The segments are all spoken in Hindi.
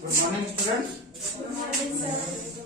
Good morning students.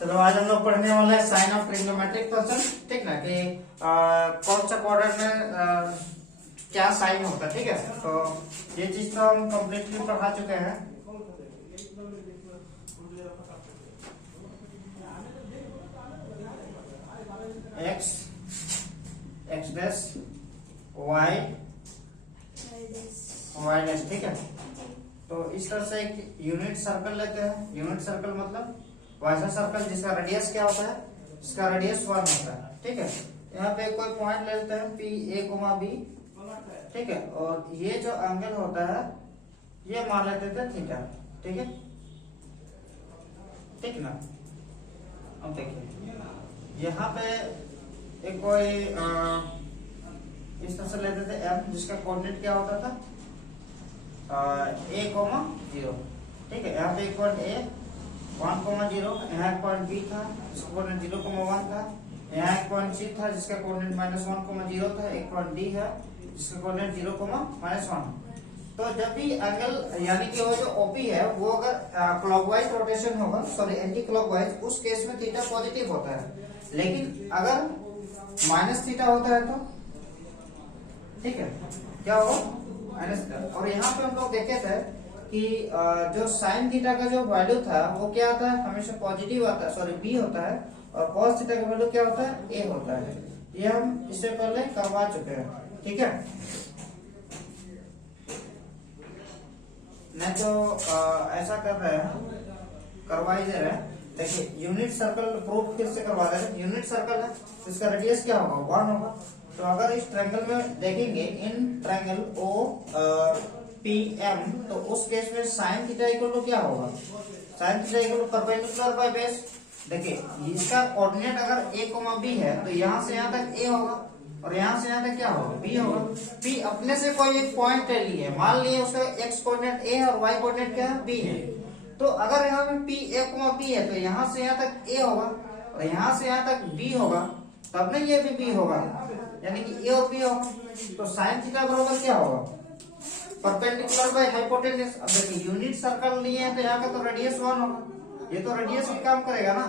चलो आज हम लोग पढ़ने वाले हैं साइन ऑफ ट्रिग्नोमेट्रिक फंक्शन। ठीक ना कि कौन सा क्वाड्रेंट में क्या साइन होता है। ठीक है, तो ये चीज तो हम कम्प्लीटली पढ़ा चुके हैं। X X dash Y Y dash. ठीक है, तो इस तरह से एक यूनिट सर्कल लेते हैं। यूनिट सर्कल मतलब वैसा सर्कल जिसका रेडियस क्या होता है, जिसका रेडियस 1 होता है। ठीक है, यहाँ पे कोई पॉइंट ले लेते हैं पी ए कोमा बी। ठीक है, और ये जो एंगल होता है ये मान लेते थे थीटा। ठीक है, ठीक ना। अब देखिए यहाँ पे एक कोई इस तरह से लेते थे एम, जिसका कोऑर्डिनेट क्या होता था ए कोमा 0। ठीक है, यहाँ पे एक पॉइंट ए 1,0, यहाँ एक पॉइंट बी था जिसका कोऑर्डिनेट 0,1 था, यहाँ एक पॉइंट सी था जिसका कोऑर्डिनेट -1,0 था, एक पॉइंट डी है जिसका कोऑर्डिनेट 0,-1। तो जब भी एंगल यानी कि वो जो ओपी है वो अगर क्लॉकवाइज रोटेशन होगा, सॉरी एंटी क्लॉकवाइज, उस केस में थीटा पॉजिटिव होता है। लेकिन अगर माइनस थीटा होता है तो ठीक है क्या होगा, माइनस। और यहाँ पे हम लोग देखे थे कि जो साइन थीटा का जो वैल्यू था वो क्या आता है, हमेशा पॉजिटिव आता है, सॉरी बी होता है। और कॉस थीटा का वैल्यू क्या होता है, ए होता है। ये हम इससे पहले करवा चुके हैं। ठीक है, नहीं तो ऐसा कर रहे हैं, करवा ही दे रहे हैं। देखिए यूनिट सर्कल प्रूफ फिर से करवा रहे हैं। यूनिट सर्कल है तो इसका रेडियस क्या होगा, 1 होगा। तो अगर इस ट्रायंगल में देखेंगे, in triangle O P M, तो उस केस में साइन थीटा इक्वल टू क्या होगा, sine theta equal to perpendicular by base. देखिए इसका कोऑर्डिनेट अगर ए कोमा बी है तो यहाँ से यहाँ तक ए होगा और यहाँ से यहाँ तक क्या होगा, बी होगा। बी अपने से कोई एक पॉइंट ले लिए, मान लिए उसका एक्स कोऑर्डिनेट ए है और वाई कोऑर्डिनेट क्या है, बी है। तो अगर यहाँ पे पी ए कोमा बी है तो यहाँ से यहाँ तक ए होगा और यहाँ से यहाँ तक बी होगा, तब नहीं ये भी बी होगा, यानी कि ए और बी होगा। तो साइन थीटा बराबर क्या होगा, परपेंडिकुलर बाय हाइपोटेन्यूज। अब देखिए यूनिट सर्कल लिए हैं तो यहाँ का तो रेडियस 1 होगा, ये तो रेडियस ही काम करेगा ना।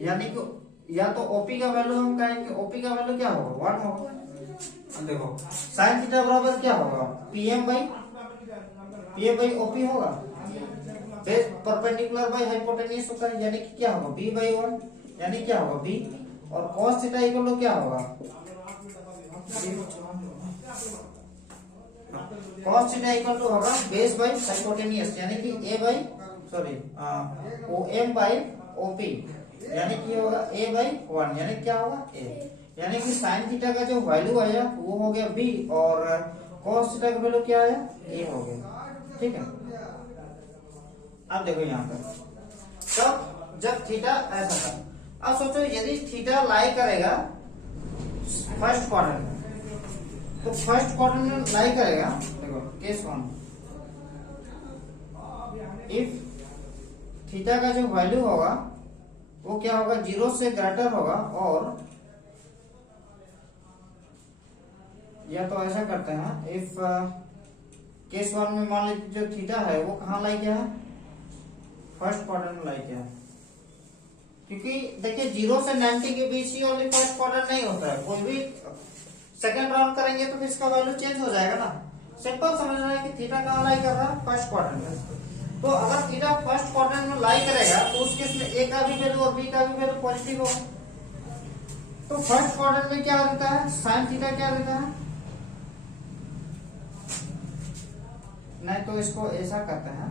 यानी कि या तो ओपी का वैल्यू हम कहेंगे, ओपी का वैल्यू क्या होगा, 1 होगा। अब देखो साइन थीटा बराबर क्या होगा, पीएम बाई ओपी होगा, बेस परपेंडिकुलर बाय हाइपोटेन्यूज होता है, यानी कि क्या होगा, बी बाई 1, यानी क्या होगा बी। और कॉस थीटा इक्वल टू क्या होगा, कॉस थीटा इक्वल टू होगा बेस बाई हाइपोटेन्यूज, यानी कि A by sorry O M by OP, यानी कि होगा ए बाई 1, यानी क्या होगा ए। यानी कि साइन थीटा का जो वैल्यू आया वो हो गया बी और कॉस थीटा का वैल्यू क्या आया, ए हो गया। ठीक है, अब देखो यहाँ पर तब जब थीटा ऐसा था, अब सोचो यदि थीटा लाई करेगा फर्स्ट क्वाड्रेंट में, तो फर्स्ट क्वाड्रेंट में लाई करेगा। देखो केस 1, इफ थीटा का जो वैल्यू होगा वो क्या होगा, 0 से ग्रेटर होगा। और या तो ऐसा करते हैं, इफ केस 1 में मान लीजिए जो थीटा है वो कहाँ लाई किया है, फर्स्ट क्वाड्रेंट में लाई किया है। क्योंकि देखिए 0 से 90 के बीच ही ओनली फर्स्ट क्वाड्रेंट नहीं होता है, कोई भी सेकंड राउंड करेंगे तो फिर इसका वैल्यू चेंज हो जाएगा ना। सिंपल समझना है कि थीटा कहाँ लाई कर रहा है, फर्स्ट क्वाड्रेंट में। तो अगर थीटा फर्स्ट क्वाड्रेंट में लाई करेगा तो उस केस में ए का भी वैल्यू और बी का भी वैल्यू पॉजिटिव होगा। तो फर्स्ट क्वाड्रेंट में क्या रहता है, साइन थीटा क्या रहता है। नहीं तो इसको ऐसा करते हैं,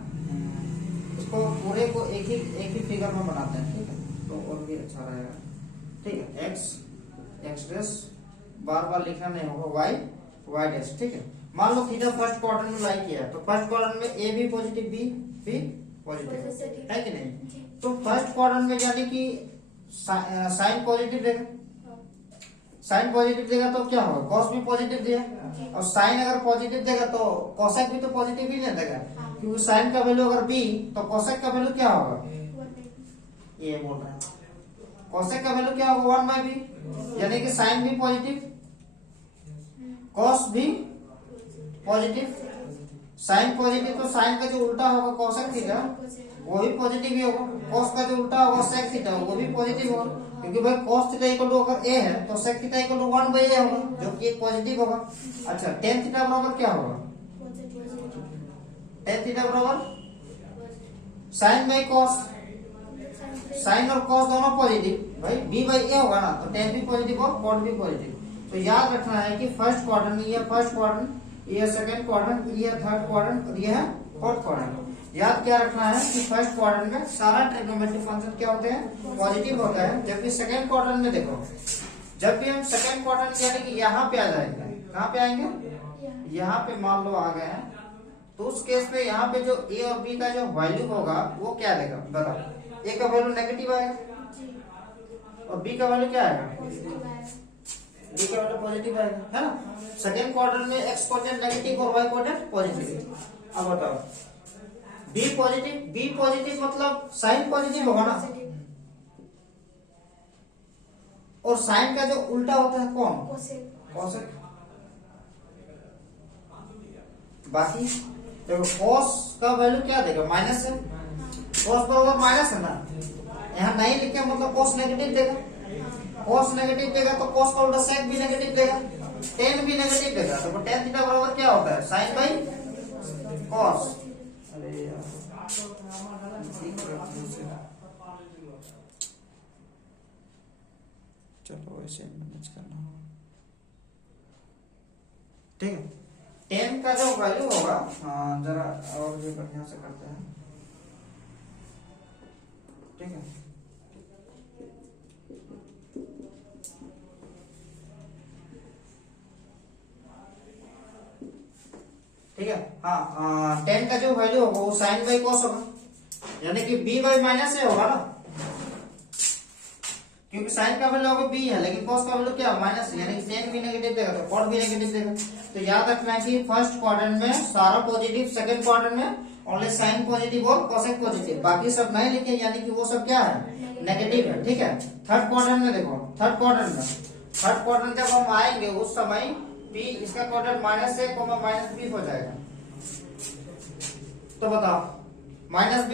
इसको पूरे को एक ही फिगर में बनाते हैं। ठीक है, तो और भी अच्छा रहेगा। ठीक है, एक्स डैश बार बार लिखना नहीं होगा, वाई डैश। ठीक है, मान लो थीटा फर्स्ट क्वाड्रेंट में लाई किया है तो फर्स्ट क्वाड्रेंट में ए भी पॉजिटिव, बी पॉजिटिव है कि नहीं। तो फर्स्ट क्वाड्रेंट में यानी कि साइन पॉजिटिव देगा, साइन पॉजिटिव देगा तो क्या होगा, कॉस भी पॉजिटिव दिया, और साइन अगर पॉजिटिव देगा तो कॉसेक भी तो पॉजिटिव ही नहीं देगा, क्योंकि साइन का वैल्यू अगर बी तो कॉसेक का वैल्यू क्या होगा, ये बोल रहा है कॉसेक का वैल्यू क्या होगा, 1 बाई बी, यानी कि साइन भी पॉजिटिव, कॉस भी पॉजिटिव, साइन पॉजिटिव तो साइन का जो उल्टा होगा कोसेक थीटा वो भी पॉजिटिव ही होगा, कॉस का जो उल्टा होगा सेक थीटा वो भी पॉजिटिव होगा, क्योंकि भाई cos थीटा इक्वल टू अगर a है तो sec theta equal to 1/a होगा जो कि एक पॉजिटिव होगा। अच्छा tan थीटा बराबर क्या होगा, tan थीटा बराबर sin बाई cos, साइन और cos दोनों पॉजिटिव, भाई b/a होगा ना, तो tan भी पॉजिटिव और cot भी पॉजिटिव। तो याद रखना है कि फर्स्ट क्वाड्रेंट में ये फर्स्ट क्वाड्रेंट, ये सेकंड क्वाड्रेंट, ये थर्ड क्वाड्रेंट और ये है फोर्थ क्वाड्रेंट। याद क्या रखना है कि फर्स्ट क्वाड्रेंट में सारा ट्रिग्नोमेट्रिक फंक्शन क्या होते हैं, पॉजिटिव होता है, जबकि सेकंड क्वाड्रेंट में देखो, जब भी हम सेकंड क्वाड्रेंट यानी कि यहाँ पे आ जाएंगे, कहाँ पे आएंगे, यहाँ पे मान लो आ गए हैं, तो उस केस में यहाँ पे जो a और b का जो वैल्यू होगा वो क्या देगा बताओ, a का वैल्यू नेगेटिव आएगा और b का वैल्यू क्या आएगा, b का वैल्यू पॉजिटिव आएगा, है ना। सेकंड क्वाड्रेंट में x कोऑर्डिनेट नेगेटिव और y कोऑर्डिनेट पॉजिटिव। अब बताओ b पॉजिटिव मतलब साइन पॉजिटिव होगा ना, और साइन का जो उल्टा होता है कौन, कोसेक। बाकी देखो cos का वैल्यू क्या देगा, माइनस है, cos बराबर माइनस है ना, यहाँ नहीं लिखे मतलब cos नेगेटिव देगा, cos नेगेटिव देगा तो cos का उल्टा sec भी नेगेटिव देगा, tan भी नेगेटिव देगा, तो tan थीटा बराबर क्या होता है, sin बाई cos। अरे यार चलो ऐसे मैनेज करना होगा, ठीक है। tan का जो वैल्यू होगा, जरा और भी बढ़िया से करते हैं, ठीक है। ठीक है, हाँ tan का जो वैल्यू होगा वो sin बाई cos होगा, यानी कि b बाई माइनस a होगा ना, क्योंकि sin का वैल्यू होगा b है लेकिन cos का वैल्यू क्या है माइनस है, यानी कि tan भी नेगेटिव देगा तो cot भी नेगेटिव देगा। तो याद रखना है कि फर्स्ट क्वाड्रेंट में सारा पॉजिटिव, सेकंड क्वाड्रेंट में ओनली साइन पॉजिटिव और कोसेक पॉजिटिव, बाकी सब नहीं लिखे यानी कि वो सब क्या है, नेगेटिव है, ठीक है। थर्ड क्वाड्रेंट में देखो, थर्ड क्वाड्रेंट जब हम आएंगे उस समय p इसका quadrant minus a minus b हो जाएगा, तो बताओ माइनस b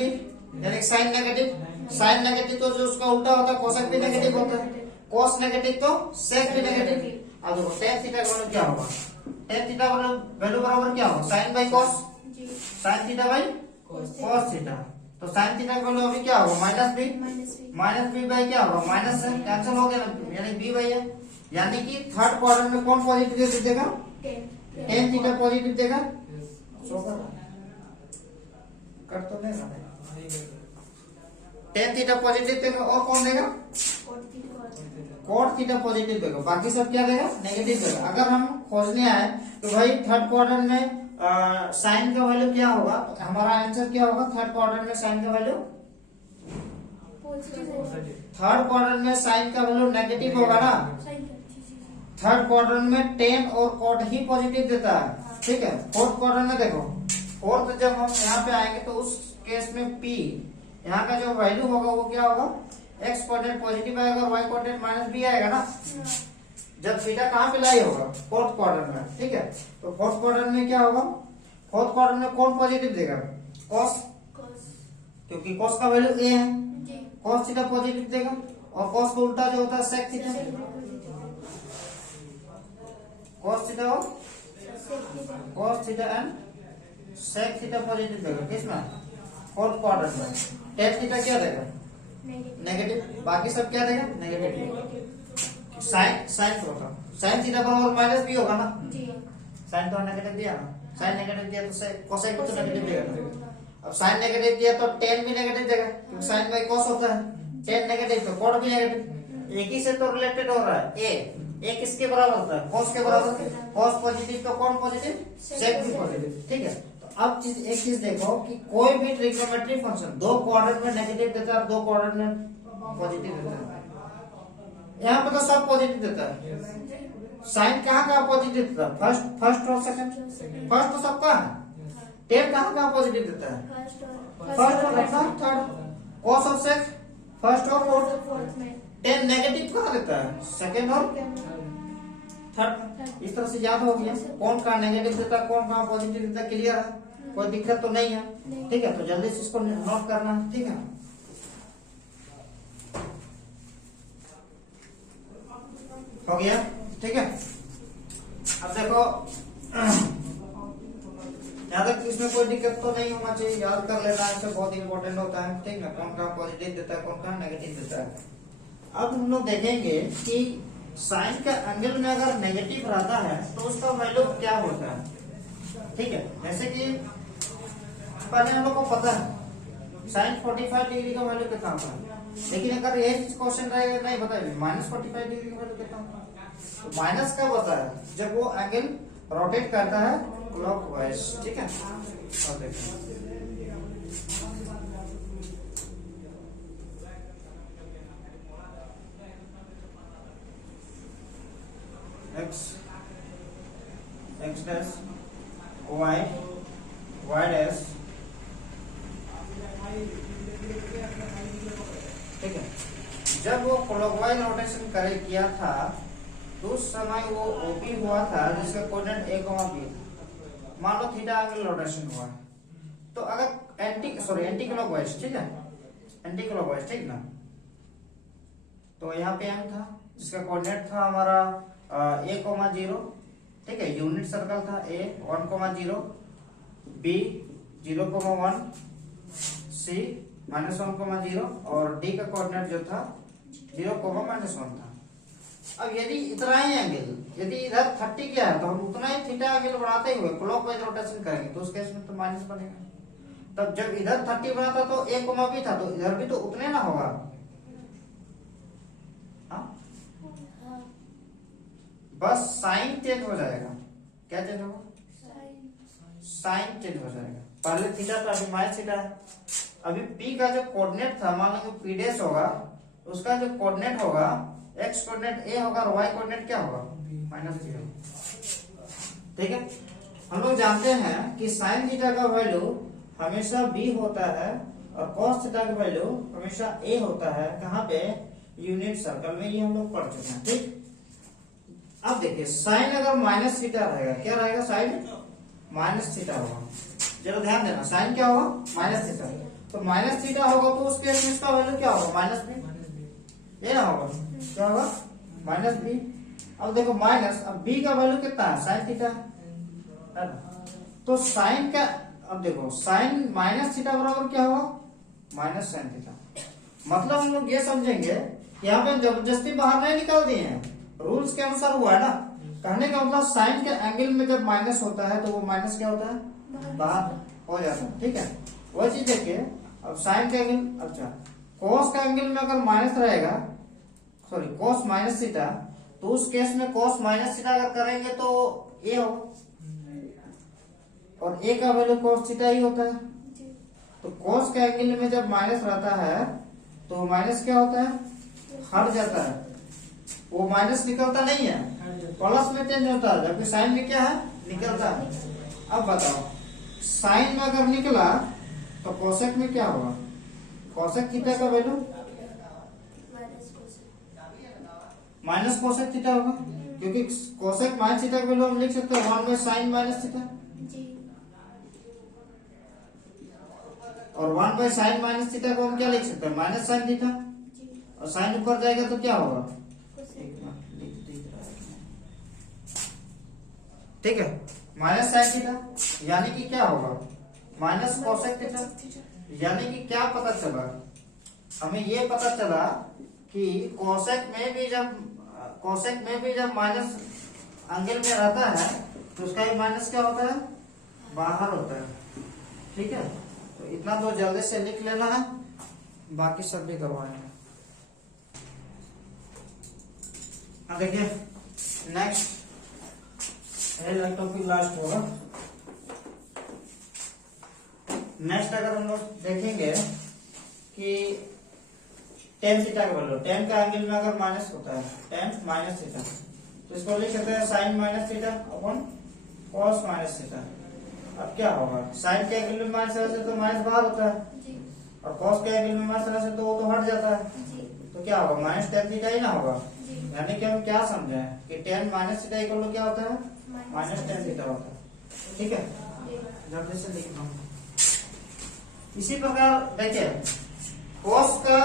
यानी साइन नेगेटिव तो जो उसका उल्टा होता है कोसेक भी नेगेटिव होता है, cos नेगेटिव तो sec भी नेगेटिव। अब देखो tan थीटा का वैल्यू क्या होगा, tan थीटा वैल्यू बराबर क्या होगा, sin by cos, sin theta by cos theta, तो sin थीटा का वैल्यू अभी क्या होगा माइनस b बाई क्या होगा, माइनस है, कैंसिल हो गया ना, यानी b बाई है, यानी कि थर्ड क्वाड्रेंट में कौन पॉजिटिव देगा, tan थीटा पॉजिटिव देगा, कट तो नहीं रहा, tan थीटा पॉजिटिव देगा और कौन देगा, cot थीटा पॉजिटिव देगा, बाकी सब क्या देगा, नेगेटिव देगा। अगर हम खोजने आए तो भाई थर्ड क्वाड्रेंट में साइन का वैल्यू क्या होगा, तो हमारा आंसर क्या होगा, थर्ड क्वाड्रेंट में साइन का वैल्यू, थर्ड क्वाड्रेंट में साइन का वैल्यू नेगेटिव होगा ना, थर्ड क्वाड्रेंट में tan और cot ही पॉजिटिव देता है, ठीक है। फोर्थ क्वाड्रेंट में देखो, फोर्थ जब हम यहाँ पे आएंगे तो उस केस में p यहाँ का जो वैल्यू होगा वो क्या होगा, x कोऑर्डिनेट पॉजिटिव आएगा और y कोऑर्डिनेट माइनस b आएगा ना, जब थीटा कहाँ पे लाई होगा, फोर्थ क्वाड्रेंट में, ठीक है। तो फोर्थ क्वाड्रेंट में क्या होगा, फोर्थ क्वाड्रेंट में कौन पॉजिटिव देगा, cos, क्योंकि cos का वैल्यू a है, cos थीटा पॉजिटिव देगा, और cos का उल्टा जो होता है sec थीटा, cos थीटा और cos theta and sec theta positive देगा, किसमें, फोर्थ क्वाड्रेंट में। tan थीटा क्या देगा, नेगेटिव, बाकी सब क्या देगा, नेगेटिव। साइन थीटा बराबर माइनस b होगा ना, साइन तो नेगेटिव दिया ना, साइन नेगेटिव दिया तो कोसेक भी तो नेगेटिव देगा, अब साइन नेगेटिव दिया तो tan भी नेगेटिव देगा, क्योंकि साइन बाई cos होता है, tan नेगेटिव तो cot भी नेगेटिव, एक ही से तो रिलेटेड हो रहा है, a किसके बराबर होता है, cos के बराबर, cos पॉजिटिव तो कौन पॉजिटिव, sec भी पॉजिटिव, ठीक है। अब एक चीज देखो कि कोई भी ट्रिग्नोमेट्रिक फंक्शन दो क्वाड्रेंट में नेगेटिव देता है, दो क्वाड्रेंट में पॉजिटिव देता है, यहाँ पे तो सब पॉजिटिव देता है, साइन कहाँ पॉजिटिव देता है, फर्स्ट और सेकंड, फर्स्ट तो सबका है, tan कहाँ पॉजिटिव देता है, फर्स्ट और थर्ड, cos और sec फर्स्ट और फोर्थ, tan नेगेटिव कहाँ देता है, सेकंड और थर्ड। इस तरह से याद हो गया कौन कहाँ नेगेटिव देता है, कौन कहाँ पॉजिटिव देता है, क्लियर है। कोई दिक्कत तो नहीं है, ठीक है। तो जल्दी से इसको नोट करना है, ठीक है। हो गया, ठीक है। अब देखो यहाँ तक इसमें कोई दिक्कत तो नहीं होना चाहिए, याद कर लेना है, बहुत इंपॉर्टेंट होता है, ठीक है। कौन कहाँ पॉजिटिव देता है, कौन कहाँ नेगेटिव देता है। अब हम लोग देखेंगे कि साइन का एंगल में अगर नेगेटिव रहता है तो उसका वैल्यू क्या होता है, ठीक है। जैसे कि पहले हम लोग को पता है साइन 45 डिग्री का वैल्यू कितना होता है, लेकिन अगर ये क्वेश्चन रहेगा नहीं बताइए -45 डिग्री का वैल्यू कितना होता है, तो माइनस कब होता है, जब वो एंगल रोटेट करता है क्लॉकवाइज, ठीक है। और देखो x डैश y डैश, ठीक है। जब वो क्लॉकवाइज रोटेशन करे किया था तो उस समय वो ओपी हुआ था जिसका कोऑर्डिनेट a, b, मान लो थीटा एंगल रोटेशन हुआ है, तो अगर एंटी क्लॉकवाइज, ठीक है, एंटी क्लॉकवाइज, ठीक ना, तो यहाँ पे m था जिसका कोऑर्डिनेट था हमारा a, 0, ठीक है। यूनिट सर्कल था a 1, 0, b 0, 1, c -1, 0 और d का कोऑर्डिनेट जो था 0, -1 था। अब यदि इतना ही एंगल, यदि इधर 30 क्या है तो हम उतना ही थीटा एंगल बढ़ाते हुए क्लॉकवाइज रोटेशन करेंगे, तो उस केस में तो माइनस बनेगा। तब जब इधर 30 बना था तो a, b था, तो इधर भी तो उतने ना होगा, हाँ? बस साइन चेंज हो जाएगा। क्या चेंज होगा? साइन चेंज हो जाएगा। पहले थीटा था, अभी माइनस थीटा है। अभी p का जो कोऑर्डिनेट था, मान लो p डैश होगा, उसका जो कोऑर्डिनेट होगा x कोऑर्डिनेट a होगा और y कोऑर्डिनेट क्या होगा -0, ठीक है। हम लोग जानते हैं कि साइन थीटा का वैल्यू हमेशा b होता है और cos थीटा का वैल्यू हमेशा a होता है। कहाँ पे? यूनिट सर्कल में, ये हम लोग पढ़ चुके हैं, ठीक। अब देखिए साइन अगर माइनस थीटा रहेगा, क्या रहेगा? साइन माइनस थीटा होगा। जरा ध्यान देना, साइन क्या होगा? Minus theta. तो माइनस थीटा होगा तो उसके इसका वैल्यू क्या होगा? माइनस बी, ये ना होगा, क्या होगा? Minus B. अब देखो माइनस, अब बी का वैल्यू कितना है? साइन थीटा है। तो साइन का, अब देखो साइन माइनस थीटा बराबर क्या होगा? Minus sine theta. मतलब हम लोग ये समझेंगे, यहाँ पे जबरदस्ती बाहर नहीं निकाल दिए हैं, रूल्स के अनुसार हुआ है ना। कहने का मतलब साइन के एंगल में जब माइनस होता है तो वो माइनस क्या होता है? बाहर हो जाता है, ठीक है। वही चीज देखिए, अब साइन का एंगल, अच्छा कॉस का एंगल में अगर माइनस रहेगा, सॉरी कॉस माइनस थीटा, तो उस केस में कॉस माइनस थीटा अगर करेंगे तो ए हो, और ए का वैल्यू कॉस थीटा ही होता है। तो कॉस का एंगल में जब माइनस रहता है तो माइनस क्या होता है? हट जाता है, वो माइनस निकलता नहीं है, प्लस में चेंज होता है, जबकि साइन में क्या है? निकलता है। अब बताओ साइन में अगर निकला तो कोसेक में क्या होगा? कोसेक थीटा का वैल्यू माइनस कोसेक थीटा होगा, क्योंकि कोसेक माइनस थीटा का वैल्यू हम लिख सकते हैं 1/sin माइनस थीटा, और 1/sin माइनस थीटा को हम क्या लिख सकते हैं? माइनस साइन थीटा, और साइन ऊपर जाएगा तो क्या होगा? ठीक है, माइनस साइन थीटा, यानी कि क्या होगा? Minus cosec theta. यानी कि क्या पता चला? हमें ये पता चला कि कोसेक में भी जब माइनस एंगल में रहता है तो उसका भी माइनस क्या होता है? बाहर होता है, ठीक है। तो इतना तो जल्दी से लिख लेना है, बाकी सब भी करवाएंगे। अब देखिए नेक्स्ट टॉपिक लास्ट होगा। नेक्स्ट अगर हम लोग देखेंगे कि टेन थीटा का वैल्यू, टेन का एंगल में अगर माइनस होता है, टेन माइनस थीटा, तो इसको लिख सकते हैं sine minus theta upon cos minus theta. अब क्या होगा? साइन के एंगल में माइनस रहने से तो माइनस बाहर होता है, और कॉस के एंगल में माइनस रहने से तो वो तो हट जाता है, तो क्या होगा? माइनस टेन थीटा ही ना होगा। यानी कि हम क्या समझे कि टेन माइनस थीटा इक्वल क्या होता है? माइनस टेन थीटा होता है, ठीक है। जल्दी से लिख लो। इसी प्रकार देखिए cos का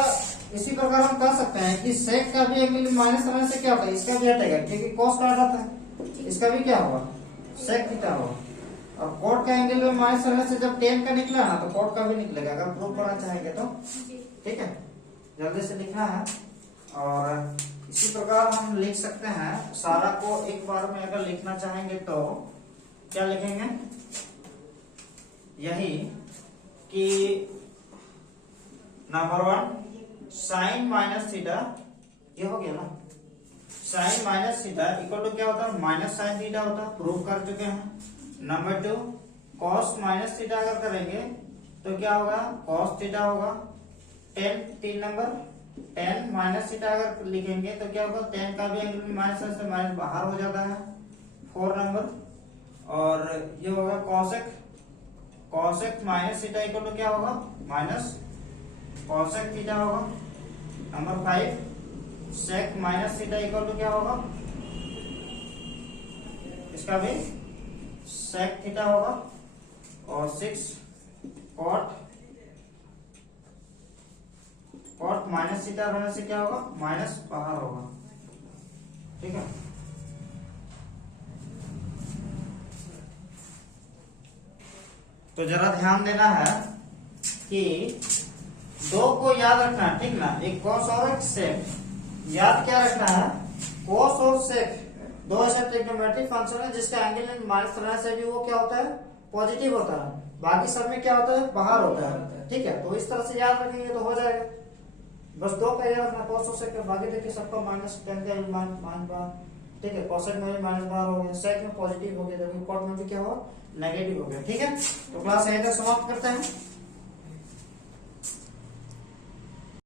इसी प्रकार हम कह सकते हैं कि sec का भी एंगल माइनस रहने से क्या होता है, इसका भी हटेगा क्योंकि cos का हटाता है, इसका भी क्या होगा sec थीटा होगा। और cot का एंगल में माइनस रहने से जब tan का निकला ना तो cot का भी निकलेगा, अगर प्रूफ करना चाहेंगे तो। ठीक है, जल्दी से लिखना है। और इसी प्रकार हम लिख सकते हैं सारा को एक बार में अगर लिखना चाहेंगे तो क्या लिखेंगे, यही कि नंबर 1 साइन माइनस थीटा, ये हो गया ना, sine minus theta equal to क्या होता है माइनस साइन थीटा होता है, प्रूव कर चुके हैं। नंबर 2 कॉस माइनस थीटा अगर करेंगे तो क्या होगा कॉस थीटा होगा। 3 नंबर tan माइनस थीटा अगर लिखेंगे तो क्या होगा tan का भी एंगल माइनस से माइनस बाहर हो जाता है। 4 नंबर और ये होगा cosec minus theta equal to क्या होगा माइनस cosec थीटा होगा। Number 5 sec minus theta equal to क्या होगा, इसका भी sec थीटा होगा। और 6 cot माइनस थीटा रहने से क्या होगा माइनस बाहर होगा। ठीक है, तो जरा ध्यान देना है कि दो को याद रखना है, ठीक ना, एक cos और एक sec। याद क्या रखना है, cos और sec दो ऐसे ट्रिग्नोमेट्रिक फंक्शन है जिसका एंगल माइनस रहने से भी वो क्या होता है पॉजिटिव होता है, बाकी सब में क्या होता है बाहर होता है। ठीक है, तो इस तरह से याद रखेंगे तो हो जाएगा। बस दो का याद रखना cos और sec, बाकी देखिए सबका माइनस tan का माइनस बाहर। ठीक है, cosec में भी माइनस बाहर हो गया, sec में पॉजिटिव हो गया, देखिए cot में भी क्या हुआ नेगेटिव हो गया। ठीक है, तो क्लास यहीं तक समाप्त करते हैं।